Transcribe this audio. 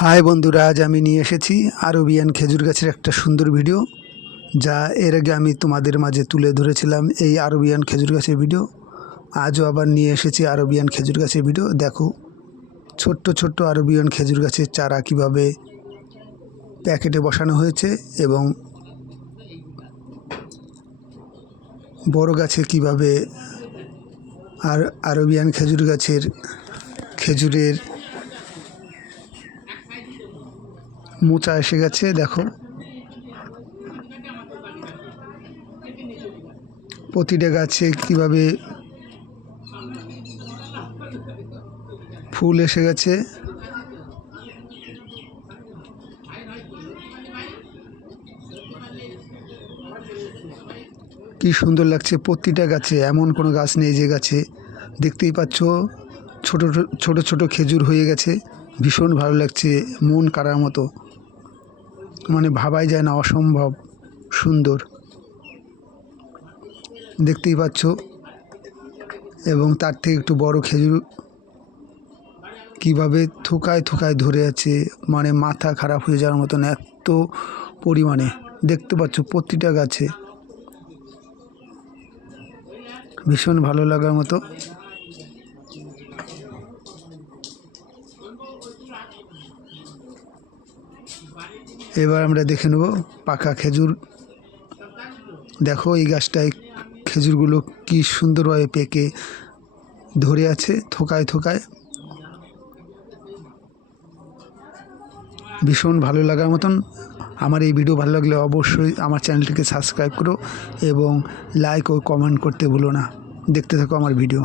High বন্ধুরা, আজ আমি নিয়ে এসেছি আরবিয়ান খেজুর গাছের একটা সুন্দর ভিডিও, যা এর আগে আমি তোমাদের মাঝে তুলে ধরেছিলাম এই আরবিয়ান খেজুর গাছের ভিডিও। আজও আবার নিয়ে এসেছি আরবিয়ান খেজুর গাছের ভিডিও। দেখো, ছোট্ট ছোট্ট আরবিয়ান খেজুর গাছের চারা কীভাবে প্যাকেটে বসানো হয়েছে এবং বড় গাছে কীভাবে আর আরবিয়ান খেজুর গাছের খেজুরের মোচা এসে গেছে, দেখো। প্রতিটা গাছে কীভাবে ফুল এসে গেছে। কি সুন্দর লাগছে প্রতিটা গাছে, এমন কোনো গাছ নেই যে গাছে। দেখতেই পাচ্ছ, ছোট ছোট ছোট খেজুর হয়ে গেছে, ভীষণ ভালো লাগছে, মন কাড়ার মতো। মানে ভাবাই যায় না, অসম্ভব সুন্দর। দেখতেই পাচ্ছ? এবং তার থেকে একটু বড় খেজুর কীভাবে থোকায় থোকায় ধরে আছে মানে মাথা খারাপ হয়ে যাওয়ার মতন এত পরিমাণে। দেখতে পাচ্ছ প্রতিটা গাছে। ভীষণ ভালো লাগার মতো। এবার আমরা দেখে নেব পাকা খেজুর। দেখো এই গাছটায় খেজুরগুলো কি সুন্দরভাবে পেকে ধরে আছে, থোকায় থোকায়। ভীষণ ভালো লাগার মতন। আমার এই ভিডিও ভালো লাগলে অবশ্যই আমার চ্যানেলটিকে সাবস্ক্রাইব করো এবং লাইক ও কমেন্ট করতে ভুলো না। দেখতে থাকো আমার ভিডিও।